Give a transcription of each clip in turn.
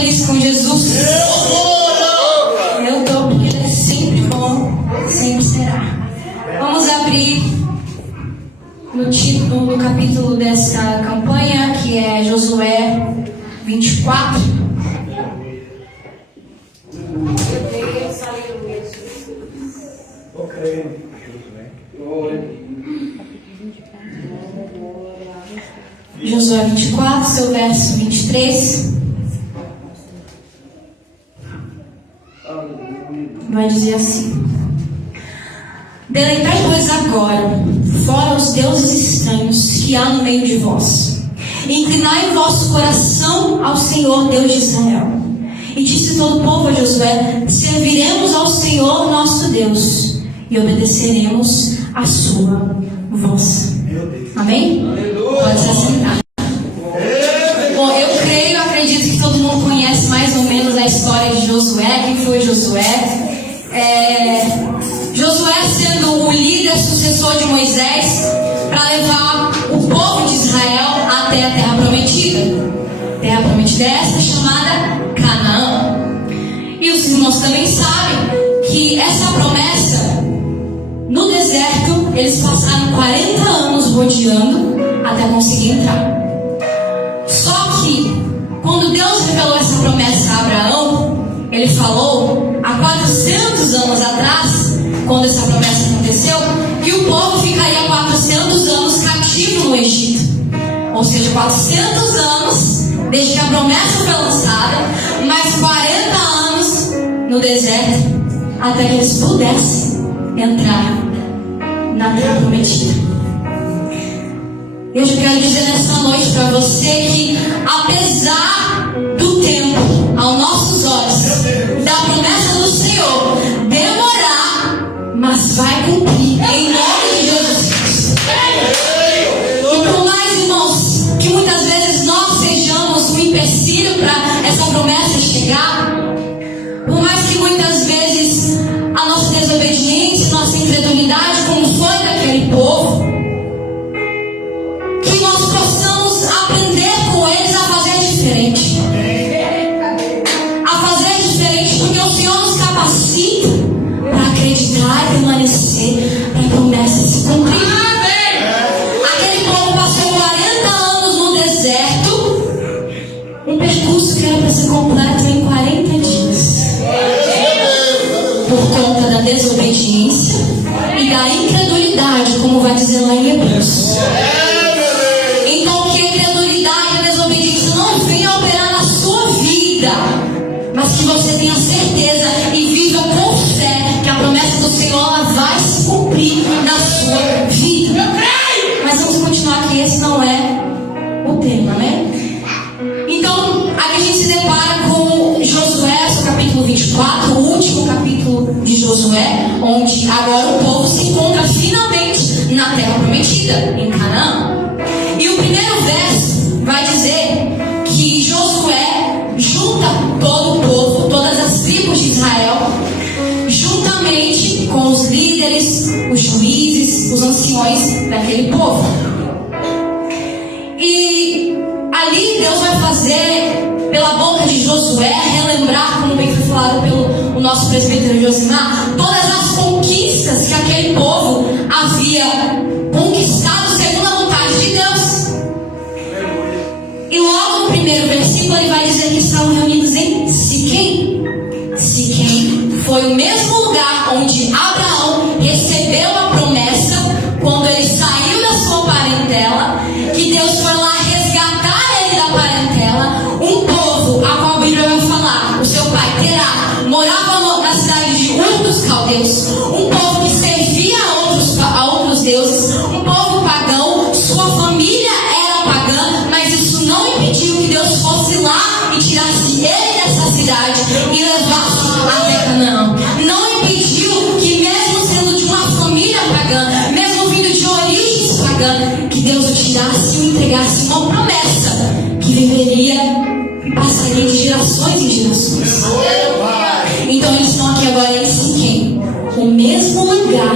feliz com Jesus? Eu tô, porque Ele é sempre bom, sempre será. Vamos abrir no título do capítulo desta campanha, que é Josué 24. Josué 24, seu verso 23. Vai dizer assim: Deleitai, pois, agora, fora os deuses estranhos que há no meio de vós. Inclinai o vosso coração ao Senhor, Deus de Israel. E disse todo o povo a Josué: serviremos ao Senhor nosso Deus e obedeceremos a sua voz. Amém? Pode se assentar. Bom, eu acredito que todo mundo conhece mais ou menos a história de Josué. Quem foi Josué? Josué sendo o líder sucessor de Moisés para levar o povo de Israel até a terra prometida. Terra prometida é essa chamada Canaã. E os irmãos também sabem que essa promessa, no deserto, eles passaram 40 anos rodeando até conseguir entrar. Só que, quando Deus revelou essa promessa a Abraão, Ele falou há 400 anos atrás, quando essa promessa aconteceu, que o povo ficaria 400 anos cativo no Egito. Ou seja, 400 anos desde que a promessa foi lançada, mais 40 anos no deserto, até que eles pudessem entrar na terra prometida. Eu quero dizer nessa noite para você que, apesar do tempo, aos nossos olhos, da promessa do Senhor demorar, mas vai cumprir em nome de Jesus Cristo. E por mais, irmãos, que muitas vezes nós sejamos um empecilho para essa promessa chegar, por mais que muitas vezes a nossa desobediência, nossa incredulidade, como foi daquele povo, que nós possamos aprender com eles a fazer diferente. A fazer diferente, porque o Senhor nos capacita para acreditar e permanecer para a promessa se cumprir. Aquele povo passou 40 anos no deserto, um percurso que era para ser completo em 40 dias. Por conta da desobediência e da incredulidade, como vai dizer lá em Hebreus. Então, que a incredulidade e a desobediência não venha operar na sua vida, mas que você tenha certeza e viva com fé que a promessa do Senhor ela vai se cumprir na sua vida. Mas vamos continuar aqui, esse não é o tema, né? Então, aqui a gente se depara com Josué, seu capítulo 24, o último capítulo de Josué, onde agora o povo se encontra finalmente na terra prometida, em Canaã. E o primeiro verso vai dizer que Josué junta todo o povo, todas as tribos de Israel, juntamente com os líderes, os juízes, os anciões daquele povo. E ali Deus vai fazer, pela boca de Josué, relembrar, como bem foi falado pelo nosso presbítero Josimar, todas as conquistas que aquele povo havia conquistado segundo a vontade de Deus. E logo no primeiro versículo ele vai dizer que estavam reunidos em Siquém. Siquém foi o mesmo lugar onde Abraão recebeu a promessa quando ele saiu da sua parentela, que Deus foi lá resgatar ele da parentela, um povo a qual a Bíblia vai falar, o seu pai Terá, morava na cidade de Ur dos Caldeus, um povo que servia a outros deuses, um povo pagão, sua família era pagã, mas isso não impediu que Deus fosse lá e tirasse ele dessa cidade e levasse até Canaã. Não impediu que, mesmo sendo de uma família pagã, mesmo vindo de origens pagãs, que Deus o tirasse e o entregasse uma promessa que viveria e passaria de gerações em gerações. Então eles estão aqui agora em Siquém, o mesmo lugar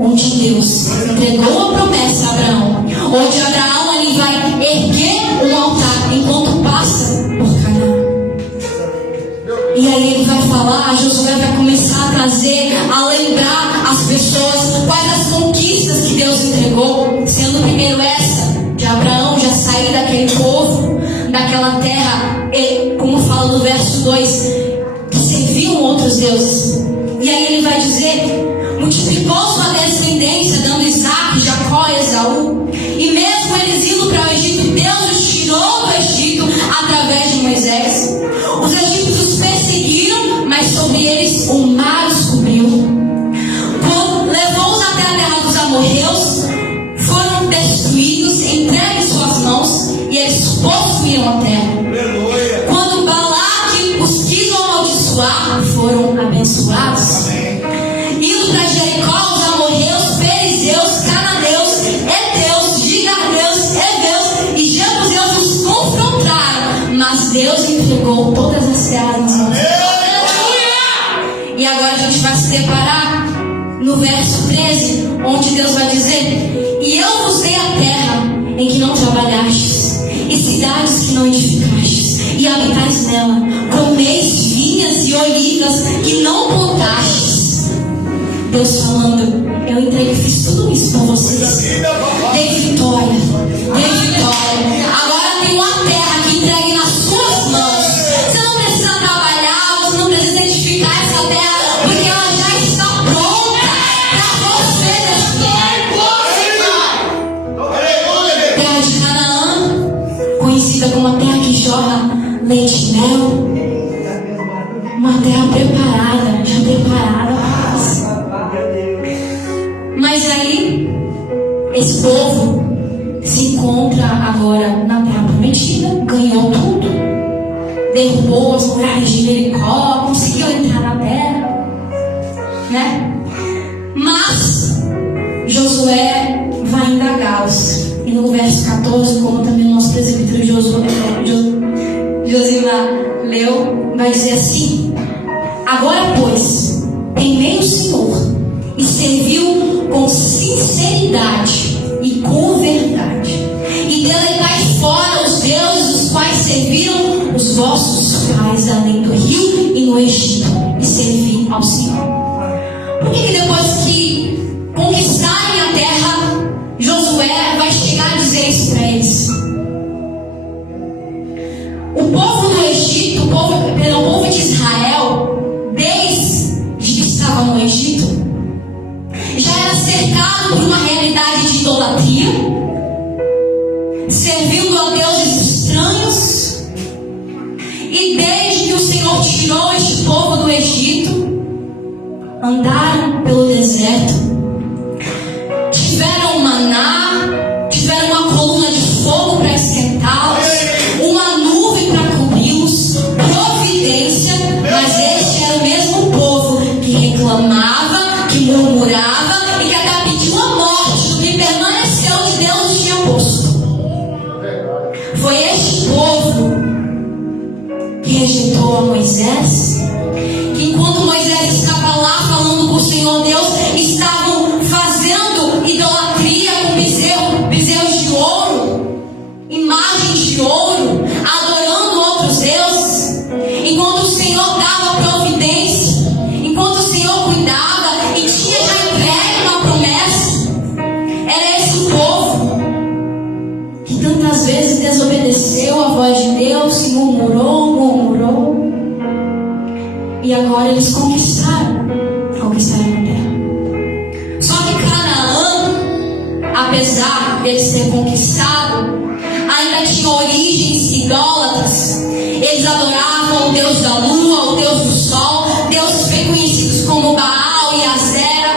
onde Deus entregou a promessa a Abraão, onde Abraão ali vai erguer um altar enquanto passa por Canaã. E aí ele vai falar, Josué vai começar a trazer, a lembrar as pessoas quais as conquistas que Deus entregou, sendo primeiro essa, de Abraão já sair daquele povo, daquela terra, como fala no verso 2, que serviam outros deuses. E aí ele vai dizer, multiplicou sua descendência, dando Isaac, Jacó e Esaú. E mesmo eles indo para o Egito, Deus os tirou do Egito através de Moisés. Os egípcios perseguiram, mas sobre eles o mar os cobriu. Levou-os até a terra dos amorreus, foram destruídos, entregues em suas mãos, e eles possuíram a terra. Quando Balaque os quis amaldiçoar, foram abençoados. Indo para Jericó, os amorreus, perizeus, cananeus, heteus, gigareus, heveus e jebuseus os confrontaram, mas Deus entregou todas as terras nas mãos. E agora a gente vai se deparar no verso 13, onde Deus vai dizer: e eu vos dei a terra em que não trabalhastes, e cidades que não edificastes, e habitais nela, comeis vinhas e olivas que não plantastes. Deus falando, eu entreguei, fiz tudo isso por vocês. Dei vitória, dei vitória. Agora tem uma terra que entregue nas suas mãos. Você não precisa trabalhar, você não precisa edificar essa terra, porque ela já está pronta para você desfrutar. Terra de Canaã, conhecida como a terra que jorra leite e mel. Uma terra preparada, já preparada para você. Mas aí, esse povo se encontra agora na terra prometida, ganhou tudo, derrubou as muralhas de Jericó, conseguiu entrar na terra, né? Mas Josué vai indagá-los. E no verso 14, como também o nosso presbítero Josimar leu, vai dizer assim: agora, pois, temei o Senhor e serviu com sinceridade e com verdade, e deleitai fora os deuses os quais serviram os vossos pais além do rio e no Egito, e servi ao Senhor. Por que depois que conquistarem a terra, Josué vai chegar a dizer isso para eles? O povo do Egito, o povo de Israel, desde que estava no Egito, já era cercado por uma realidade de idolatria, servindo a deuses estranhos. E desde que o Senhor tirou este povo do Egito, andaram pelo deserto, tiveram maná, tiveram uma coluna de fogo para esquentá-los, uma nuvem para cobri-los, providência. Mas este era o mesmo povo que reclamava, que murmurava e que até pediu a morte do que permaneceu de Deus tinha posto. Foi este povo que rejeitou a Moisés, que enquanto Moisés estava lá falando com o Senhor Deus, estavam fazendo idolatria com bezerros de ouro, imagens de ouro, adorando outros deuses, enquanto o Senhor dava providência, enquanto o Senhor cuidava e tinha já entregue uma promessa. Era esse povo que tantas vezes desobedeceu a voz de Deus, e murmurou, e agora eles conquistaram a terra. Só que Canaã, apesar deles ter conquistado, ainda tinha origens idólatras. Eles adoravam o Deus da lua, o Deus do sol, deuses bem conhecidos como Baal e Azera.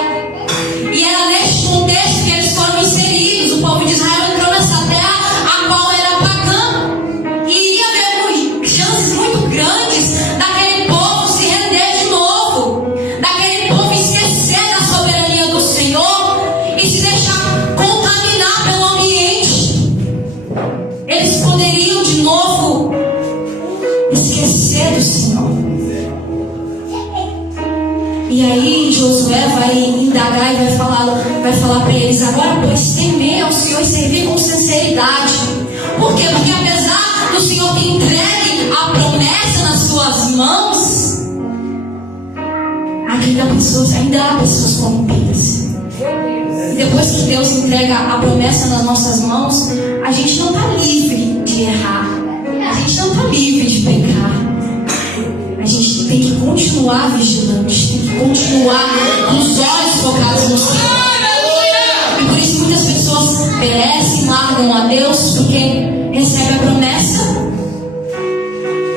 E era neste contexto que eles foram inseridos. O povo de Israel entrou nessa terra, a qual era pagã, e iria haver chances muito grandes daquele povo se render de novo, daquele povo esquecer da soberania do Senhor e se deixar contaminar pelo ambiente. Eles poderiam de novo esquecer do Senhor. E aí Josué vai indagar e vai falar para eles: agora, pois, temer ao Senhor e servir com sinceridade. Por quê? Porque apesar do Senhor ter entregue a promessa nas suas mãos, ainda há pessoas corrompidas. E depois que Deus entrega a promessa nas nossas mãos, a gente não está livre de errar. A gente não está livre de pecar. A gente tem que continuar vigilante, tem que continuar com os olhos focados no Senhor. E por isso muitas pessoas perecem, largam a Deus, porque recebe a promessa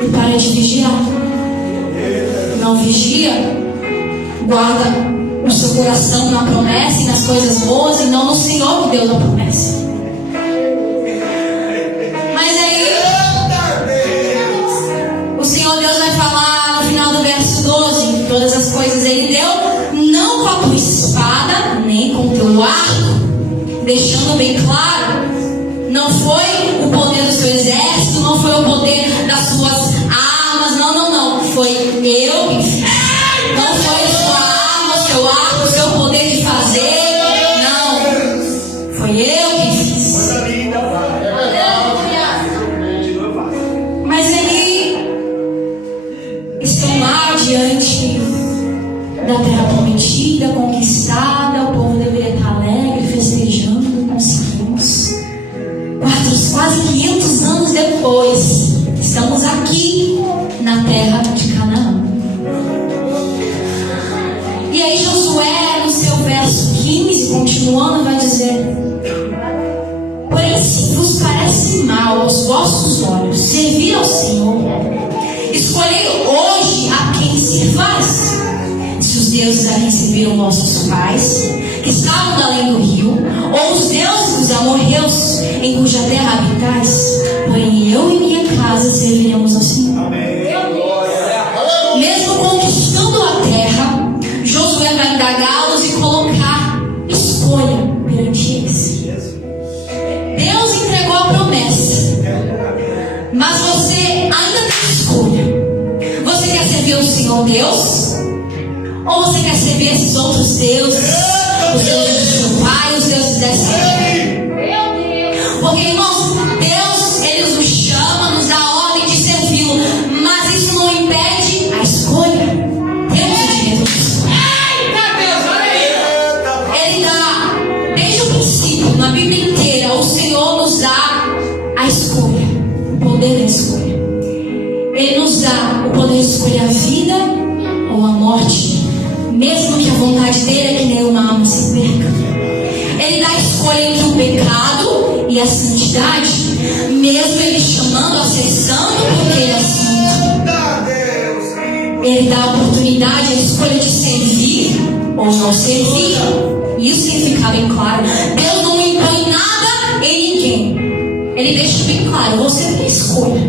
e para de vigiar. Não vigia, guarda o seu coração na promessa e nas coisas boas, e não no Senhor que Deus a promessa. Mas aí o Senhor Deus vai falar no final do verso 12: todas as coisas Ele deu, não com a tua espada, nem com o teu arco, deixando bem claro, não foi o poder do seu exército, não foi o poder das suas armas, não, foi eu que fiz. Não foi a sua arma, o seu arco, o seu poder de fazer, não, foi eu que fiz. Mas eles estão lá diante da terra prometida, conquistada, o povo deveria estar alegre, festejando, conseguimos. Quase 500 anos depois, estamos aqui na terra de Canaã. E aí Josué, no seu verso 15, continuando, vai dizer: porém, se vos parece mal aos vossos olhos servir ao Senhor, escolhei hoje a quem sirvais. Se os deuses a quem serviram vossos pais, que estavam além do rio, ou os deuses dos amorreus, em cuja terra habitais, porém eu e minha casa serviremos ao Senhor. Mesmo conquistando a terra, Josué vai indagá-los e colocar escolha perante eles. Deus entregou a promessa, mas você ainda tem escolha. Você quer servir o Senhor Deus? Ou você quer servir esses outros deuses? Os deuses do seu pai, os deuses dessa terra? Porque, irmãos, Deus, Ele nos chama, nos dá a ordem de servi-lo, mas isso não impede a escolha. Temos o direito de escolha. Ele dá, desde o princípio, na Bíblia inteira, o Senhor nos dá a escolha, o poder da escolha. Ele nos dá o poder de escolher a vida ou a morte, mesmo que a vontade dele é que nenhuma alma se perca. Ele dá a escolha entre o pecado e a santidade, mesmo ele chamando a ser santo, porque ele é santo. Ele dá a oportunidade, a escolha de servir ou não servir. Isso tem ficado bem claro. Deus não impõe nada em ninguém. Ele deixa bem claro: você tem escolha.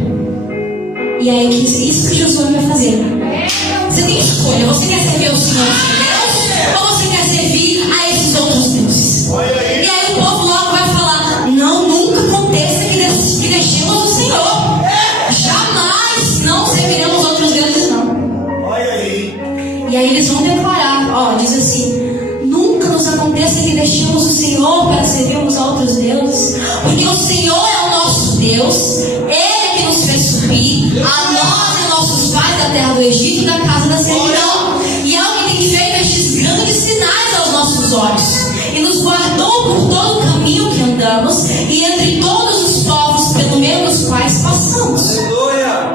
E aí isso que Jesus vai fazer. Você tem escolha. Você quer servir ao Senhor Deus, ou você quer servir a esses outros deuses? E aí o povo logo vai falar: não, nunca aconteça que deixemos o Senhor. Jamais não serviremos outros deuses, não. E aí eles vão declarar, diz assim: nunca nos aconteça que deixemos o Senhor para servirmos a outros deuses, porque o Senhor é o nosso Deus, Ele que nos fez subir, a nós e nossos pais da terra do Egito e da casa da servidão. E é o que tem feito estes grandes sinais aos nossos olhos, e nos guardou por todo o caminho que andamos, e entre todos os povos pelo meio dos quais passamos.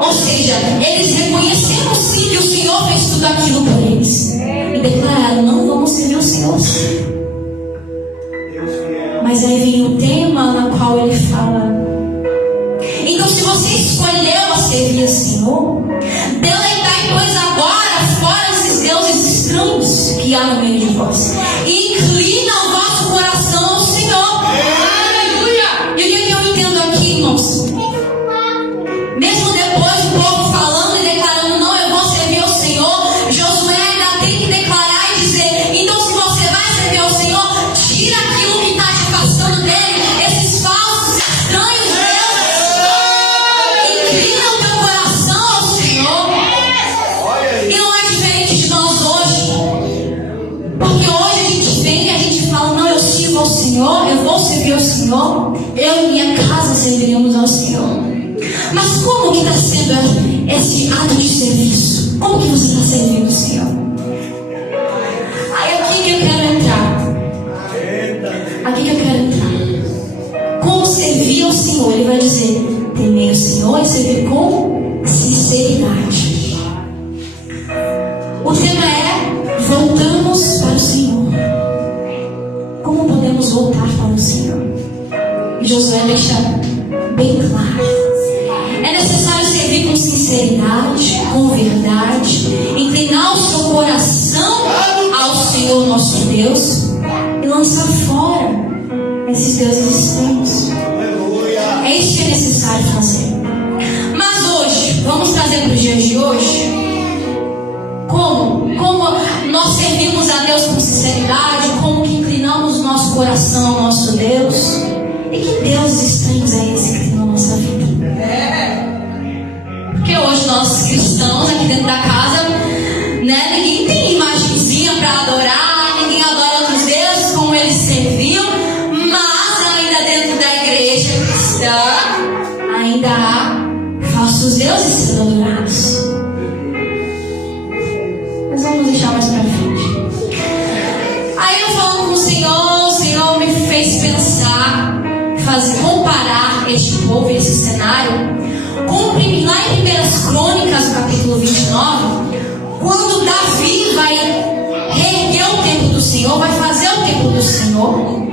Ou seja, eles reconheceram sim que o Senhor fez tudo aquilo por eles, e declararam: não vamos servir o Senhor. Mas aí vem o tema na qual ele fala: então, se você escolheu a servir o Senhor, deleitai, pois, agora fora esses deuses estranhos que há no meio de vós, e inclina o vosso coração ao Senhor. Aleluia! E o que eu entendo aqui, irmãos? Mesmo depois do povo falando e declarando: não, eu vou servir ao Senhor, Josué ainda tem que declarar e dizer: então, se você vai servir ao Senhor, tira aquilo que está te afastando dele, esses falsos, estranhos deuses. Inclina o teu coração ao Senhor. E não é diferente de nós hoje, porque hoje a gente vem e a gente fala: não, eu sirvo ao Senhor, eu vou servir ao Senhor, eu e minha casa serviremos ao Senhor. Mas como que está sendo esse ato de serviço? Como que você está servindo o Senhor? dizer: temer o Senhor e servir com sinceridade. O tema é: voltamos para o Senhor. Como podemos voltar para o Senhor? E Josué deixa bem claro: é necessário servir com sinceridade, com verdade, inclinar o seu coração ao Senhor nosso Deus e lançar fora esses deuses estranhos. É isso que é necessário fazer. Mas hoje, vamos trazer para os dias de hoje, como nós servimos a Deus com sinceridade, como que inclinamos o nosso coração ao nosso Deus, e que deuses estranhos é esse que tem na nossa vida. Porque hoje nós cristãos aqui dentro da casa, né, ninguém tem imagenzinha para adorar, ninguém adora outros deuses como eles serviam, mas ainda dentro da igreja cristã ainda há falsos deuses sendo adorados. Mas vamos deixar mais para frente. Aí eu falando com o Senhor me fez pensar, comparar este povo, esse cenário, com lá em 1 Crônicas, capítulo 29, quando Davi vai reerguer o templo do Senhor, vai fazer o templo do Senhor,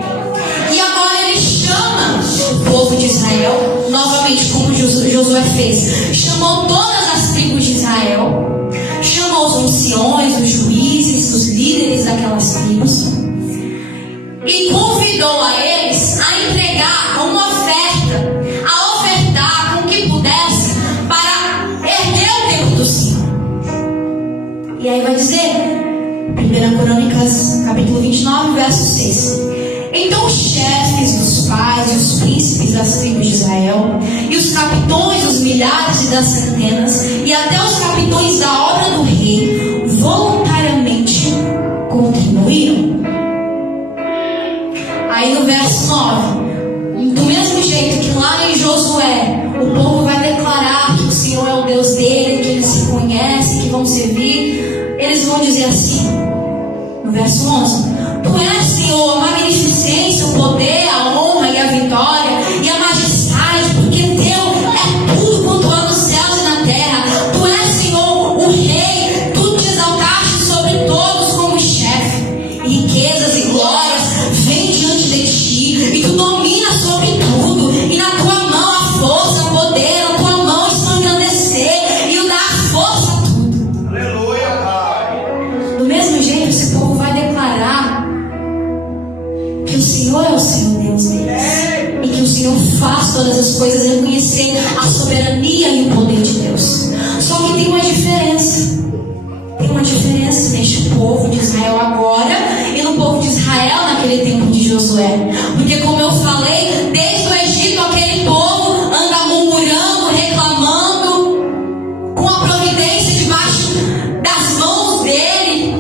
e agora ele chama o povo de Israel, novamente como Josué fez, chamou todas as tribos de Israel, chamou os anciões, os juízes, os líderes daquelas tribos, e convidou a eles a entregar uma oferta, a ofertar com o que pudesse para erguer o templo do Senhor. E aí vai dizer, 1 Crônicas, capítulo 29, verso 6. Então os chefes dos pais e os príncipes das tribos de Israel, e os capitões dos milhares e das centenas, e até os capitões da obra do rei, voluntariamente contribuíram. Aí no verso 9, do mesmo jeito que lá em Josué, o povo vai declarar que o Senhor é o Deus dele, que eles se conhecem, que vão servir, eles vão dizer assim, no verso 11: Tu és, Senhor, a magnificência, o poder, a honra e a vitória e a majestade, porque teu é tudo quanto há nos céus e na terra. Tu és, Senhor, o rei, tu te exaltaste sobre todos como chefe, e riquezas e glórias vêm diante de ti, e tu dominas sobre tudo, e na tua mão há força, poder, na tua mão está engrandecer e o dar força a tudo. Aleluia, Pai. Do mesmo jeito, esse povo vai declarar que o Senhor é o Senhor Deus deles, e que o Senhor faz todas as coisas, reconhecer a soberania e o poder de Deus. Só que tem uma diferença. Tem uma diferença neste povo de Israel agora e no povo de Israel naquele tempo de Josué. Porque, como eu falei, desde o Egito aquele povo anda murmurando, reclamando, com a providência debaixo das mãos dele,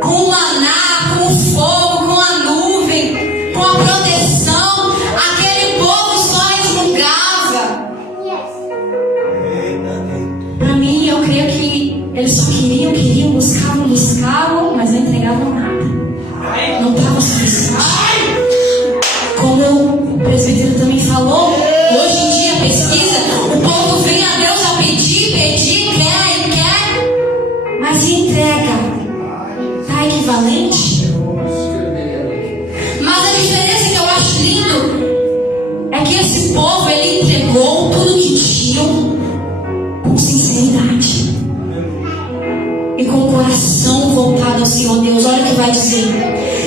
com o maná, com o fogo, com a nuvem, com a proteção. Aquele povo só resmungava. Para mim, eu creio que eles só queriam, buscavam, mas não entregavam nada. Não estava suficiente. Como o presbítero também falou, hoje em dia, pesquisa, o povo vem a Deus a pedir, quer, mas e entrega? Está equivalente? Mas a diferença que eu acho lindo é que esse povo, ele entregou tudo que tinham com sinceridade e com o coração voltado ao Senhor Deus. Olha o que vai dizer: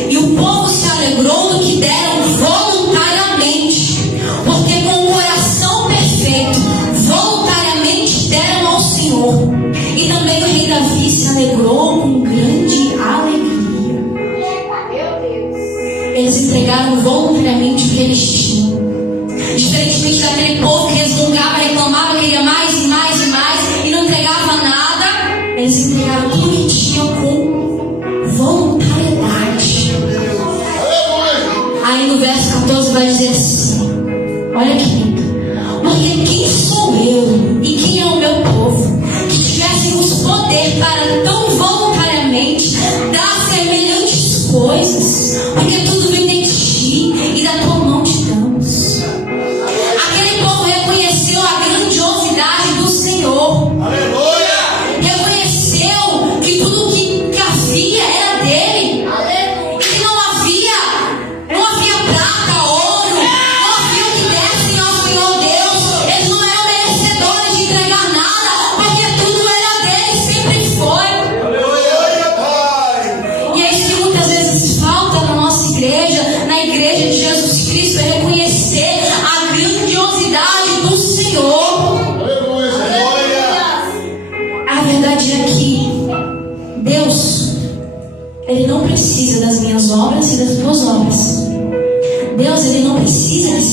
e o povo se alegrou do que deram voluntariamente, porque com o coração perfeito voluntariamente deram ao Senhor. E também o rei Davi se alegrou com grande alegria. Eles entregaram voluntariamente o que eles tinham, diferentemente daquele povo que resmungava, reclamava, queria mais e mais e mais e não entregava nada. Eles entregaram tudo que tinham com voluntariedade. Aí no verso 14 vai dizer assim, olha que lindo: porque quem sou eu e quem é o meu povo que tivéssemos poder para tão voluntariamente dar semelhantes coisas? Porque tudo vem de ti e da tua mão te damos. Aquele não precisa das minhas obras e das tuas obras. Deus, Ele não precisa de si.